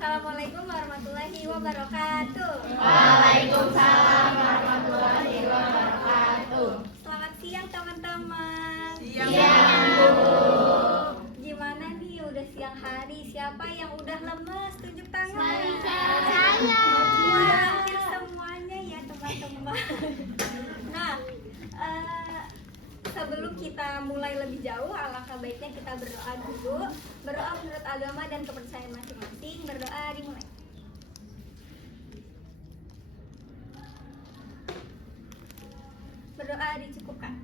Assalamualaikum warahmatullahi wabarakatuh. Waalaikumsalam warahmatullahi wabarakatuh. Selamat siang teman-teman. Siang, Bu. Gimana nih udah siang hari? Siapa yang udah lemes? Tunjuk tangan. Saya. Hampir semuanya ya teman-teman. Nah, sebelum kita mulai lebih jauh, alangkah baiknya kita berdoa dulu. Berdoa menurut agama dan kepercayaan masing-masing. Berdoa dimulai. Berdoa dicukupkan.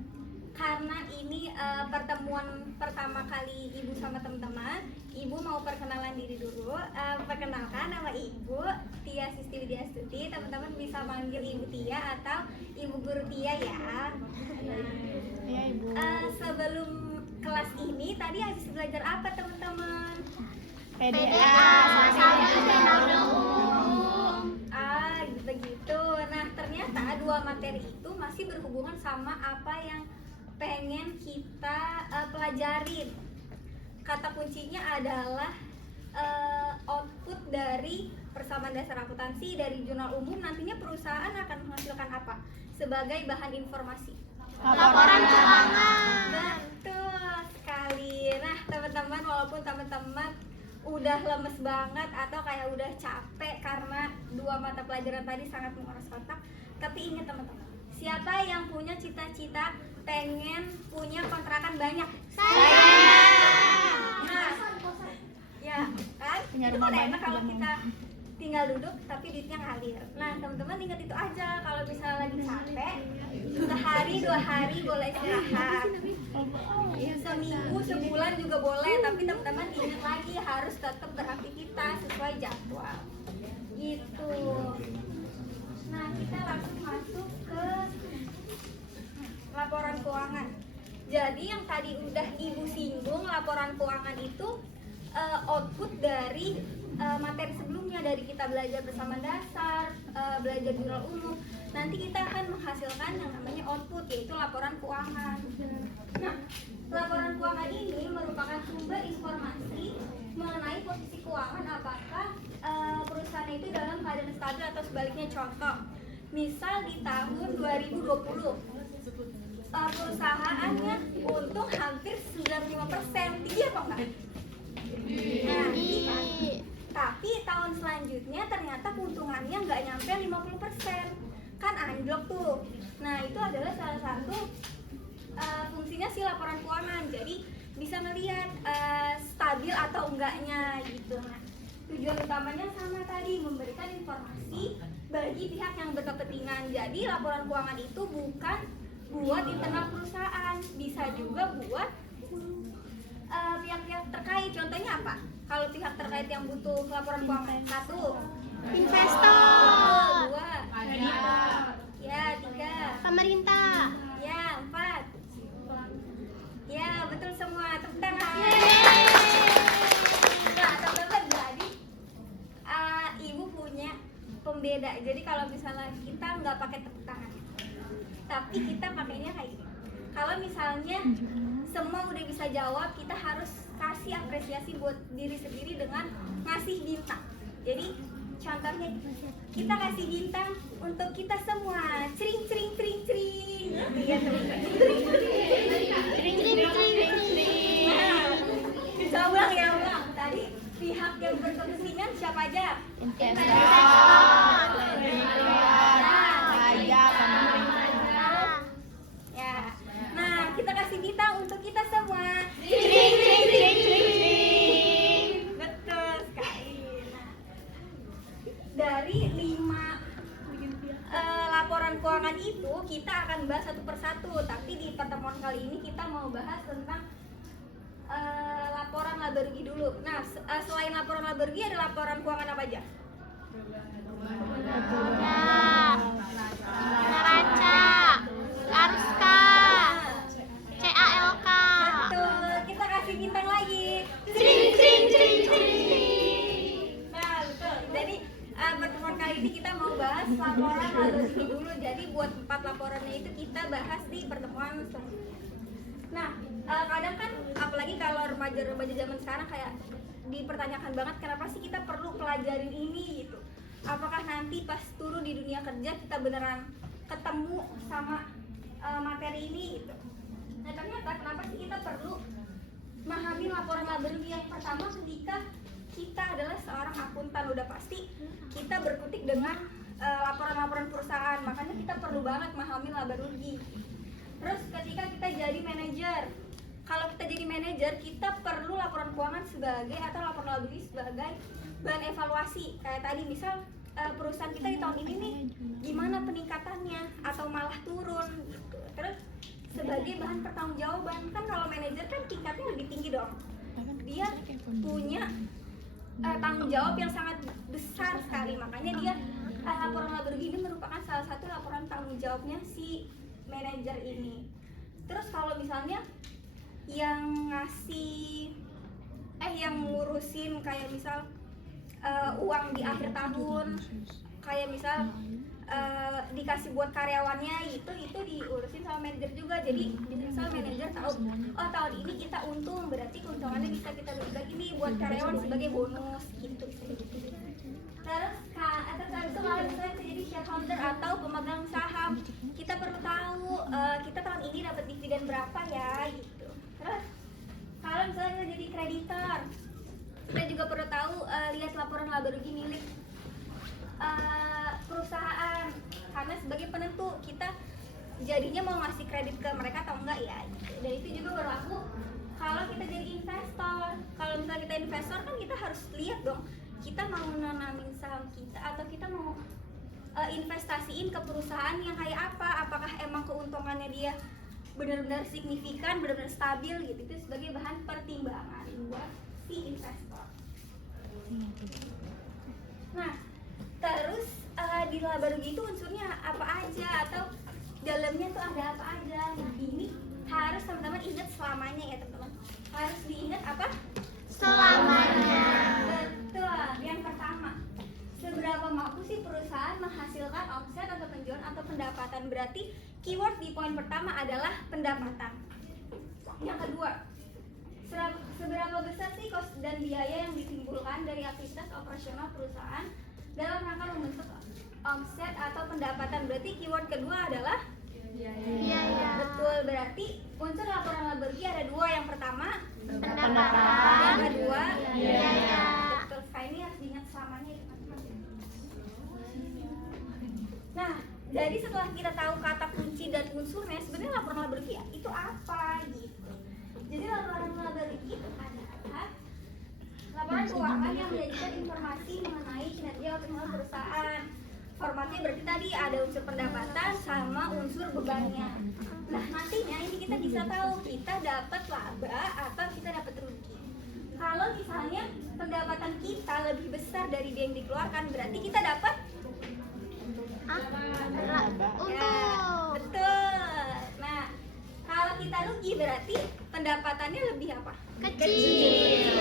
Karena ini pertemuan pertama kali Ibu sama teman-teman, Ibu mau perkenalan diri dulu. Perkenalkan, nama Ibu Tia Sisti Widyastuti. Teman-teman bisa manggil Ibu Tia atau Ibu Guru Tia ya. Ya, Ibu. Sebelum kelas ini tadi habis belajar apa teman-teman? PDA, Begitu. Nah, ternyata dua materi itu masih berhubungan sama apa yang pengen kita pelajarin. Kata kuncinya adalah output dari persamaan dasar akuntansi dari jurnal umum. Nantinya perusahaan akan menghasilkan apa sebagai bahan informasi? Laporan keuangan. Betul sekali. Nah, teman-teman, walaupun teman-teman udah lemes banget atau kayak udah capek karena dua mata pelajaran tadi sangat menguras otak, tapi ingat teman-teman, siapa yang punya cita-cita pengen punya kontrakan banyak? Saya. Nah, ya kan? Punya Itu rumah kan enak banyak kalau juga kita tinggal duduk tapi duitnya ngalir. Nah, teman-teman ingat itu aja. Kalau misalnya lagi capek, sehari dua hari boleh istirahat. Seminggu, sebulan juga boleh, tapi teman-teman ingat lagi harus tetap beraktivitas sesuai jadwal. Gitu. Nah, kita langsung masuk ke laporan keuangan. Jadi yang tadi udah Ibu singgung, laporan keuangan itu output dari materi sebelumnya, dari kita belajar bersama dasar, belajar jurnal umum. Nanti kita akan menghasilkan yang namanya output, yaitu laporan keuangan. Nah, laporan keuangan ini merupakan sumber informasi mengenai posisi keuangan, apakah perusahaan itu dalam keadaan stabil atau sebaliknya. Contoh, misal di tahun 2020 perusahaannya untung hampir 95%, tinggi apa enggak? Nah, tapi tahun selanjutnya ternyata keuntungannya nggak nyampe 50%, kan anjlok tuh. Nah, itu adalah salah satu fungsinya si laporan keuangan. Jadi bisa melihat stabil atau enggaknya gitu. Nah, tujuan utamanya sama tadi, memberikan informasi bagi pihak yang berkepentingan. Jadi laporan keuangan itu bukan buat internal perusahaan, bisa juga buat pihak-pihak terkait. Contohnya apa? Kalau pihak terkait yang butuh laporan keuangan, satu, Investor. dua, ya, tiga, Pemerintah. ya, empat, ya, betul semua. Tepuk tangan. Nah, teman-teman, jadi Ibu punya pembeda. Jadi kalau misalnya kita nggak pakai tepuk tangan, tapi kita pakainya kayak gini. Kalau misalnya semua udah bisa jawab, kita harus kasih apresiasi buat diri sendiri dengan ngasih bintang. Jadi contohnya kita kasih bintang untuk kita semua. Cring cring cring cring. Iya, Nah, ulang ya, ulang. Tadi pihak yang berkepentingan siapa aja? Ya. Nah, kita kasih bintang untuk kita semua. Betul sekali. Nah, dari 5 laporan keuangan itu kita akan bahas satu persatu. Tapi di pertemuan kali ini kita mau bahas tentang laporan laba rugi dulu. Nah, selain laporan laba rugi ada laporan keuangan apa aja? Neraca. Laruska. CALK. Betul. Kita kasih bintang lagi. Nah, betul. Jadi pertemuan kali ini kita mau bahas laporan laba rugi dulu. Jadi buat 4 laporannya itu kita bahas di pertemuan selanjutnya. Nah, kadang kan apalagi kalau remaja-remaja zaman sekarang kayak dipertanyakan banget kenapa sih kita perlu pelajarin ini gitu. Apakah nanti pas turun di dunia kerja kita beneran ketemu sama materi ini gitu. Nah ternyata kenapa sih kita perlu memahami laporan laba rugi? Yang pertama, ketika kita adalah seorang akuntan, udah pasti kita berkutik dengan laporan-laporan perusahaan, makanya kita perlu banget memahami laba rugi. Terus ketika kita jadi manajer, kalau kita jadi manajer, kita perlu laporan keuangan sebagai atau laporan laba rugi sebagai bahan evaluasi. Kayak tadi misal perusahaan kita di tahun ini nih gimana peningkatannya atau malah turun gitu. Terus sebagai bahan pertanggungjawaban, kan kalau manajer kan tingkatnya lebih tinggi dong, dia punya tanggung jawab yang sangat besar sekali, makanya dia laporan laba rugi ini merupakan salah satu laporan tanggung jawabnya si manajer ini. Terus kalau misalnya yang ngasih yang ngurusin kayak misal uang di akhir tahun, kayak misal dikasih buat karyawannya, itu diurusin sama manajer juga. Jadi misal manajer tahu, oh tahun ini kita untung, berarti keuntungannya bisa kita bagi nih buat karyawan sebagai bonus gitu. Terus kalau misalnya jadi shareholder atau pemegang saham, kita perlu tahu kita tahun ini dapat dividen berapa ya gitu. Terus kalau misalnya kita jadi kreditor, kita juga perlu tahu lihat laporan laba rugi milik perusahaan, karena sebagai penentu kita jadinya mau ngasih kredit ke mereka atau enggak ya gitu. Dan itu juga berlaku kalau kita jadi investor. Kalau misalnya kita investor kan kita harus lihat dong, kita mau nanamin saham kita atau kita mau investasiin ke perusahaan yang kayak apa, apakah emang keuntungannya dia benar-benar signifikan, benar-benar stabil gitu. Itu sebagai bahan pertimbangan buat si investor. Nah, terus di laba rugi itu unsurnya apa aja atau dalamnya tuh ada apa aja? Nah ini harus teman-teman ingat selamanya ya teman-teman. Harus diingat apa? Selamanya. Betul. Yang pertama, seberapa mampu sih perusahaan menghasilkan omset atau penjualan atau pendapatan? Berarti keyword di poin pertama adalah pendapatan. Yang kedua, seberapa besar sih kos dan biaya yang ditimbulkan dari aktivitas operasional perusahaan dalam rangka membentuk omset atau pendapatan? Berarti keyword kedua adalah biaya. Betul, berarti unsur laporan laba rugi ada dua. Yang pertama pendapatan, yang kedua biaya. Betul, ini harus diingat selamanya ya teman-teman. Nah, jadi setelah kita tahu kata kunci dan unsurnya, sebenarnya laporan laba rugi itu apa gitu. Jadi laporan laba rugi itu adalah laporan keuangan yang menyajikan informasi mengenai kinerja operasional perusahaan. Formatnya berarti tadi ada unsur pendapatan sama unsur bebannya. Nah nantinya ini kita bisa tahu kita dapat laba atau kita dapat rugi. Kalau misalnya pendapatan kita lebih besar dari yang dikeluarkan, berarti kita dapat Untung. ya, betul. Nah kalau kita rugi berarti pendapatannya lebih apa? Kecil.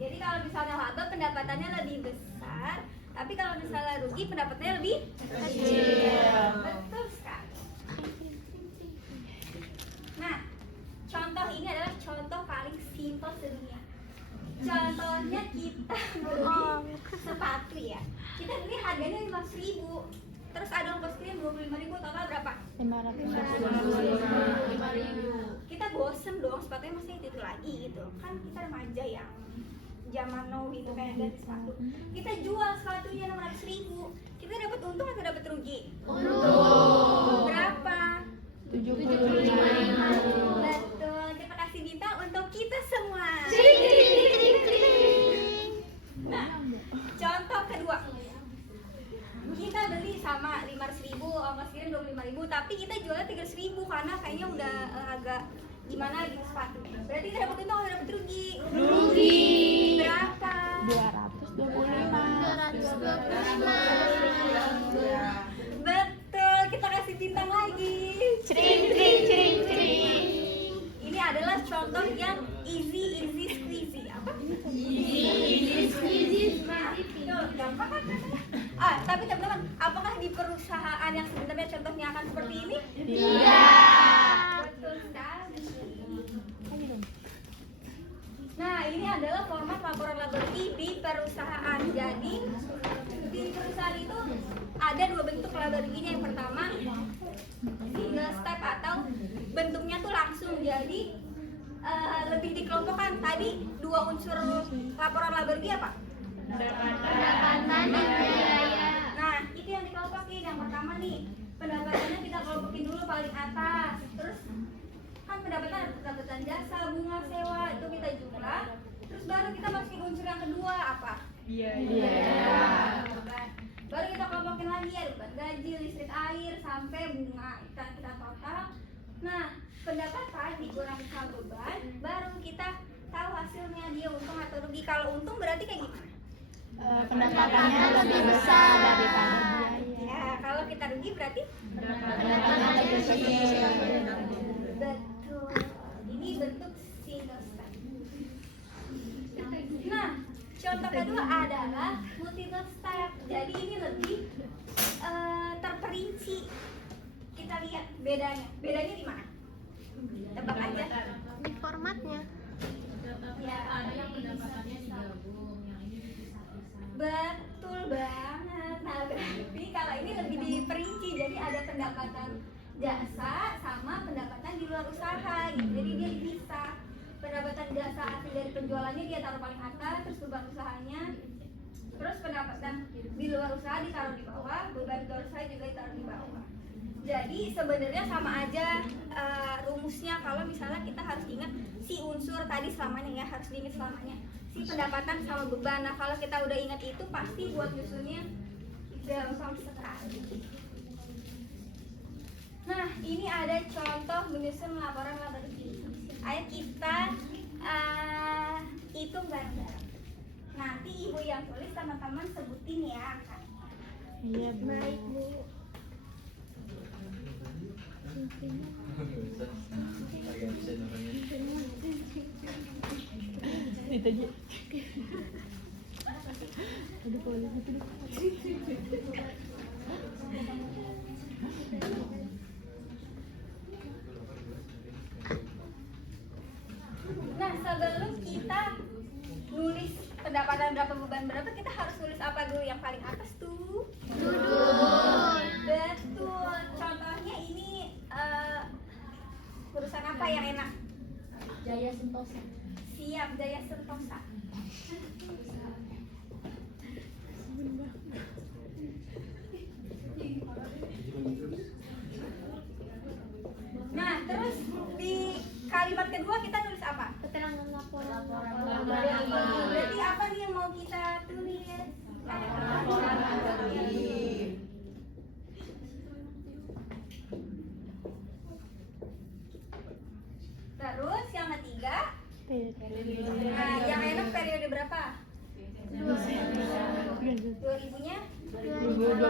Jadi kalau misalnya laba pendapatannya lebih besar, tapi kalau misalnya rugi pendapatannya lebih kecil. Betul sekali. Nah, contoh ini adalah contoh paling simpel sedunia. Contohnya kita beli sepatu ya. Kita beli harganya 5.000. Terus ada ongkos kirim 25.000, total berapa? 500.000. Kita bosen dong, sepatunya masih itu lagi gitu. Kan kita remaja yang zaman now itu kayak ganti sepatu. Kita jual sepatunya 600.000. Kita dapat untung atau dapat rugi? Untung. Berapa? 75.000. Betul. Kita kasih bintang untuk kita semua. Nah, contoh kedua. Kita beli sama 500.000, ongkos kirim 25.000, tapi kita jualnya 300.000 karena kayaknya udah agak gimana gitu sepatu. Berarti kita dapat untung atau dapat rugi? Rugi. Berapa? 225. Betul, kita kasih bintang lagi. Cering cering cering cering. Ini adalah contoh yang easy squeezy. Apa? Easy squeezy. Gampang kan? Tapi teman-teman, apakah di perusahaan yang sebenarnya contohnya akan seperti ini? Iya. Betul sekali. Nah, ini adalah format laporan laba bersih di perusahaan. Jadi di perusahaan itu ada dua bentuk laba bersihnya. Yang pertama single step atau bentuknya tuh langsung. Jadi lebih dikelompokkan. Tadi dua unsur laporan laba bersih apa? Pendapatan dan biaya. Nah, itu yang dikelompokin. Yang pertama nih, pendapatannya kita kelompokin dulu paling atas. Terus kan pendapatan jasa, bunga, sewa itu kita jumlah. Terus baru kita masukin unsur yang kedua apa? Biaya. Baru kita kelompokin lagi ya, beban gaji, listrik, air sampai bunga. Kita total. Nah, pendapatan dikurangi sama beban, baru kita tahu hasilnya dia untung atau rugi. Kalau untung berarti kayak gimana? Pendapatannya lebih besar daripada biaya. Ya, kalau kita rugi berarti Pendapatannya lebih kecil. betul. Ini bentuk single step. Nah, contoh kedua adalah multiple step. Jadi ini lebih terperinci. Kita lihat bedanya. Bedanya di mana? Tebak aja. Di formatnya. Ya, Ada yang pendapatannya digabung, yang ini dipisah-pisah. betul banget. Nah, berarti kalau ini lebih diperinci. Jadi ada pendapatan jasa sama pendapatan di luar usaha gitu. Jadi dia dipisah. Pendapatan jasa hasil dari penjualannya dia taruh paling atas, terus beban usahanya. Terus pendapatan di luar usaha ditaruh di bawah, beban di luar usaha juga ditaruh di bawah. Jadi sebenarnya sama aja rumusnya. Kalau misalnya kita harus ingat si unsur tadi selamanya ya, harus diingat selamanya. Si pendapatan sama beban. Nah, kalau kita udah ingat itu pasti buat nyusunnya gampang sekali. Nah, ini ada contoh menyusun laporan laba bersih. Ayo kita hitung bareng-bareng. Nanti ibu yang tulis, teman-teman sebutin ya angkanya. Iya, Bu. Baik, Bu. Itu aja. Aduh, boleh gitu. Nah, sebelum kita nulis pendapatan berapa, beban berapa, kita harus nulis apa dulu? Yang paling atas tuh betul. Contohnya ini perusahaan apa yang enak? Jaya Sentosa. Siap, Jaya Sentosa. Nah, terus di kalimat kedua kita nulis apa? Keterangan laporan. Berarti apa nih yang mau kita tulis? Laporan laba bersih. Terus yang ketiga, Periode. nah yang enak periode berapa? 2023. 2000-nya? 23.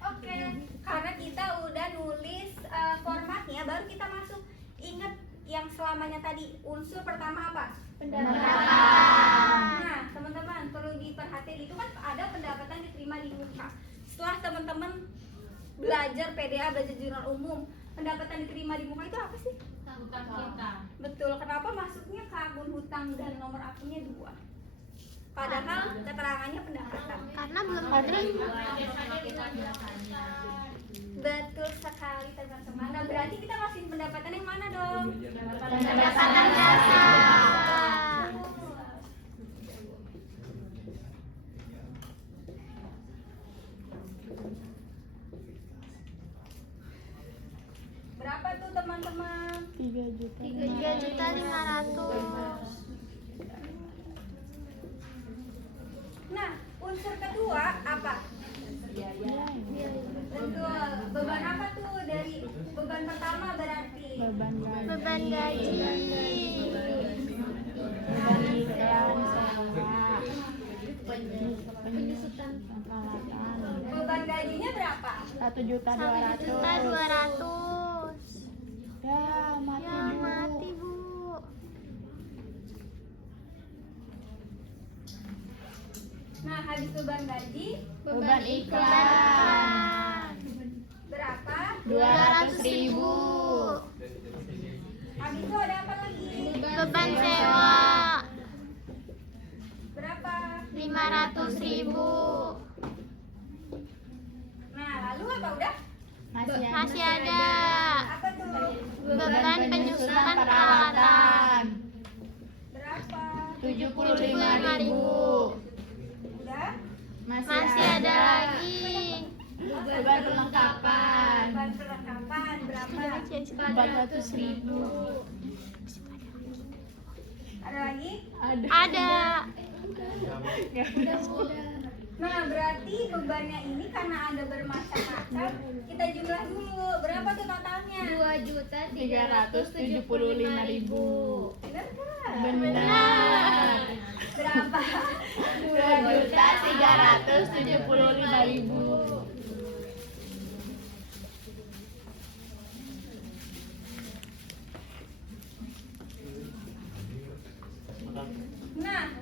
Oke, karena kita udah nulis formatnya, baru kita masuk. Ingat yang selamanya tadi, unsur pertama apa? Pendapatan. Nah, teman-teman perlu diperhatiin, itu kan ada pendapatan diterima di muka. Setelah teman-teman belajar PDA, belajar jurnal umum, pendapatan diterima di muka itu apa sih? Hutang kita. Betul, kenapa masuknya ke akun hutang dan nomor akunnya 2? Padahal keterangannya pendapatan. Karena belum Biasanya kita biasanya. Betul sekali teman-teman. Nah, berarti kita masukin pendapatan yang mana dong? pendapatan jasa. Berapa tuh teman-teman? 3.500.000. Nah, unsur kedua apa? Betul. Beban apa tuh dari beban pertama berarti? Beban gaji. Beban gaji. Gaji karyawan sewa. Penyusutan. Peralatan. Beban gajinya berapa? 1.200.000. 1.200.000. Ya, mati, Ya Bu. mati, Bu. Nah, habis beban gaji Beban iklan berapa? 200.000. Habis itu ada apa lagi? Beban sewa Berapa? 500.000. Nah, lalu apa udah? Masih ada Apa tuh? beban penyusunan peralatan Berapa? 75.000. Udah? masih ada lagi Beban perlengkapan Beban perlengkapan berapa? 400.000. Ada lagi? ada Nah, berarti bebannya ini karena ada bermacam-macam, kita jumlah dulu. Berapa tuh totalnya? 375.000. Benar nggak? Benar. Berapa? 2.375.000. Nah,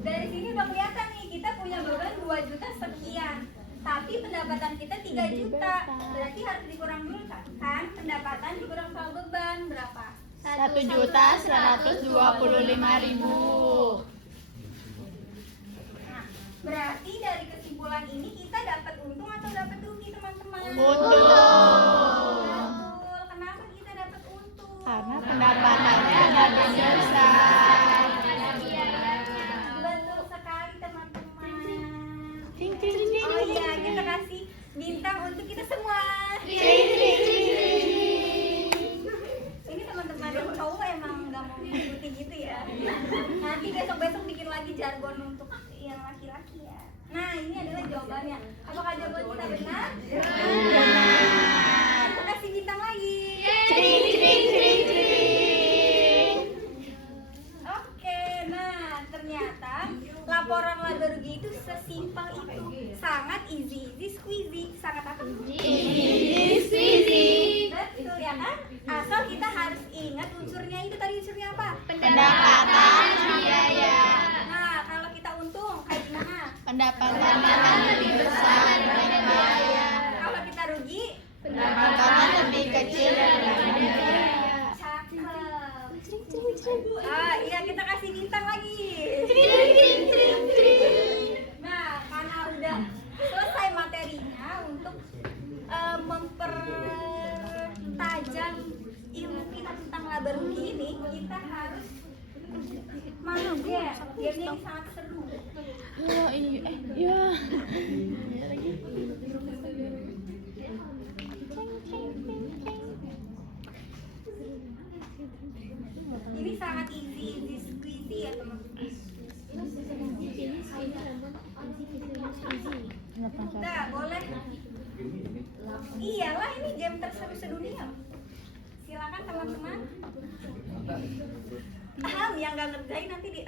dari sini udah kelihatan nih, kita punya beban 2 juta sekian. Tapi pendapatan kita 3 juta. Berarti harus dikurang dulu kan? Pendapatan dikurang soal beban berapa? 1.125.000. Nah, berarti dari kesimpulan ini kita dapat untung atau dapat rugi, teman-teman? Untung. Betul. Kenapa kita dapat untung? Karena pendapatannya lebih besar. Betul sekali, teman-teman. Cing cing cing. Oh iya, kita kasih bintang untuk kita semua. Cing cing cing. Ini teman-teman yang cowok emang nggak mau mengikuti gitu ya. Nanti besok-besok bikin lagi jargon untuk yang laki-laki ya. Nah, ini adalah jawabannya. Apakah jawaban kita benar? Benar. Kita kasih bintang lagi. Cing cing cing cing. Oke, nah ternyata laporan laba rugi itu sesimpel itu. Sangat easy squeezy. Sangat apa? Easy. Betul ya kan? Asal kita harus ingat unsurnya itu tadi unsurnya apa? Pendapatan biaya. Nah, kalau kita untung kayak gimana? Pendapatannya lebih besar dari biaya. Kalau kita rugi, Pendapatannya lebih kecil dari biaya. cakep. Ah, iya kita kasih bintang lagi. Nah, karena udah selesai materinya untuk mempertajam ilmu kita tentang laba rugi ini, kita harus main game. Game ini sangat seru. Oh iya, iya. Ini sangat easy squeezy ya teman-teman. Nah, boleh. Iyalah ini game terseru sedunia. Silakan teman-teman. Yang nggak ngerjain nanti di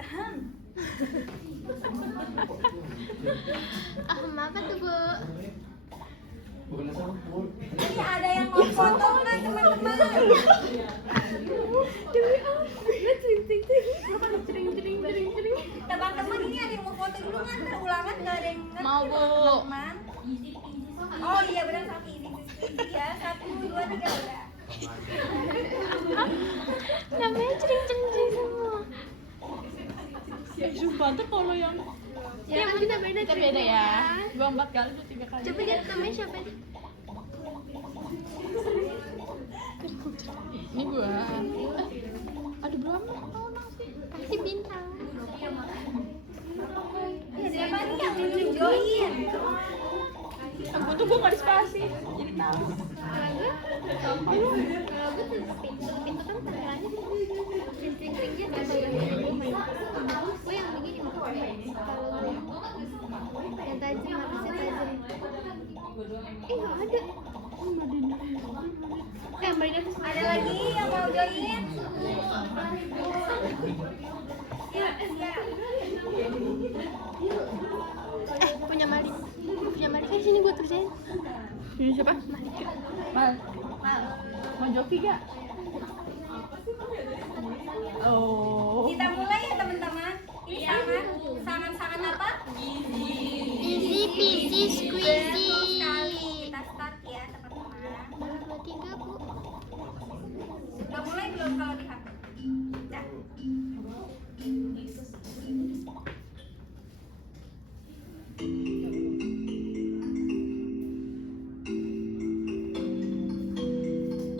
apa tuh Bu? Ini ada yang mau foto nggak teman-teman? Teman-teman ini ada yang mau foto dulu nggak? Ntar ulangan nggak ada yang ngerti Mau, loh, Bu. teman-teman. Oh iya benar sapi ini ya 1, 2, 3 udah. Namanya cering semua. Sumpah tuh kalau yang Ya kan kita beda kita beda ya. 2 4 kali, 2 3 kali. Coba lihat namanya siapa nih? Ini gua. Ada berapa? Oh, nasi. Kasih bintang. Siapa nih yang belum join? Aku tuh gua nggak di spasi. Jadi tahu. Kalau gue tuh pintu kan tangannya cering-ceringnya tuh gue yang begini kalau yang tajam harusnya tajam nggak ada Mbak Ida Ada lagi yang mau join? Siap. punya Mari kan sini gue kerjain. Ini siapa? Mal. Mau joki gak? Oh. Kita mulai ya teman-teman. Ini sangat apa? Easy peasy squeezy. Betul sekali. Kita start ya teman-teman. 2, 3, Bu. Udah mulai belum kalau di HP? Udah.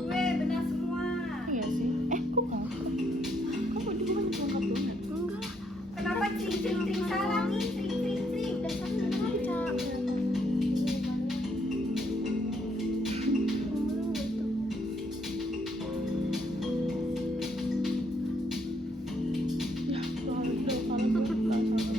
Gue benar semua. Iya sih. Kok kamu? Kamu di rumah juga nggak boleh. Enggak. Kenapa cring salah nih? Cring. Dasarnya udah ngaca. Ya, kalau gue nggak salah.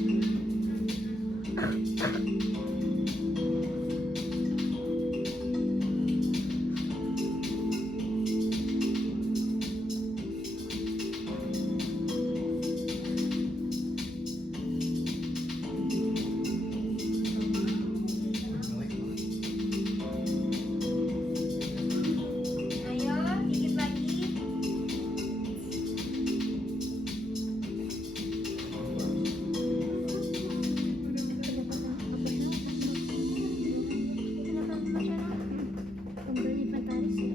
Ayo, dikit lagi. Pembeli inventaris ya.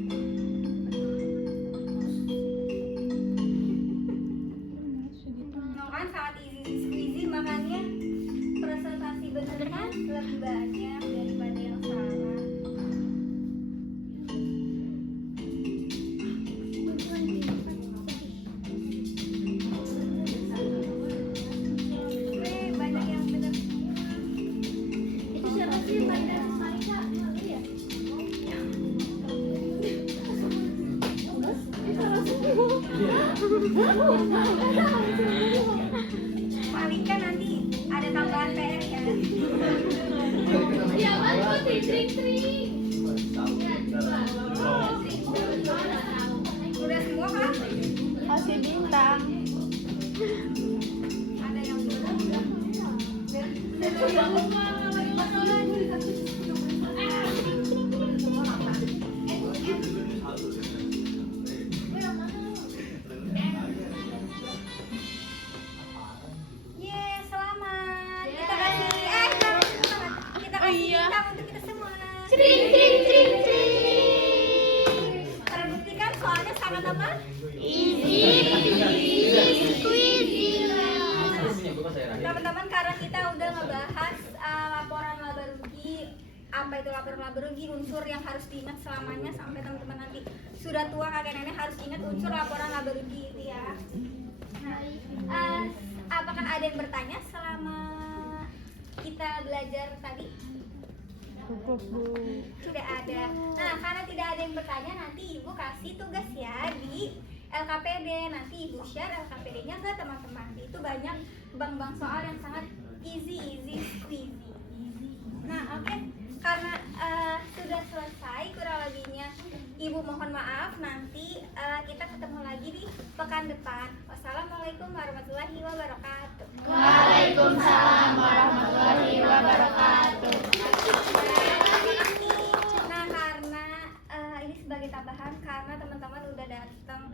No kan sangat easy squeezy, makanya presentasi benernya lebih banyak daripada yang salah. Banyak yang bener. Itu siapa sih Maida Marika? Iya. Malika nanti ada tambahan PR ya. Iya, Marika tring. Udah semua kan? Kasih bintang. Ada yang belum. Yeay, selamat. Kita kasih jangan selamat. Kita kasih bintang untuk kita semua. Tring. Terbuktikan soalnya sangat apa? Easy peasy squeezy. Teman-teman, karena kita udah ngebahas laporan laba rugi, apa itu laporan laba rugi, unsur yang harus diingat selamanya sampai teman-teman nanti sudah tua kakek nenek harus ingat unsur laporan laba rugi itu ya. Nah, apakah ada yang bertanya selama kita belajar tadi? Tidak ada. Nah, karena tidak ada yang bertanya, nanti ibu kasih tugas ya di LKPD. Nanti ibu share LKPD-nya ke teman-teman. Itu banyak bank soal yang sangat easy squeezy. Nah, oke. Karena sudah selesai kurang lebihnya, ibu mohon maaf. Nanti kita ketemu lagi di pekan depan. Wassalamualaikum warahmatullahi wabarakatuh. Waalaikumsalam warahmatullahi wabarakatuh. Nah, karena ini sebagai tambahan, karena teman-teman udah datang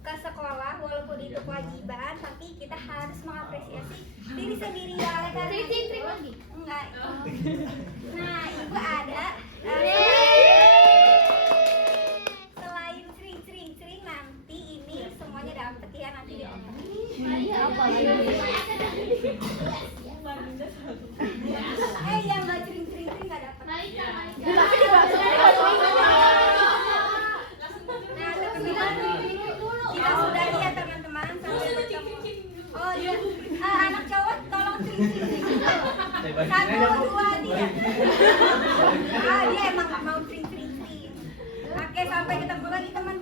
ke sekolah walaupun itu kewajiban, tapi kita harus mengapresiasi diri sendiri ya. Oleh karena Tring lagi. enggak. Nah, ibu ada selain cering nanti ini semuanya dapet ya nanti di otak. Yang nggak cering nggak dapet. Tapi juga Nah, teman-teman, kita sudahi ya teman-teman sampai bertemu. Oh iya, anak cowok tolong cering. 1, 2, 3. Dia emang mau cering. Oke, sampai ketemu lagi teman-teman.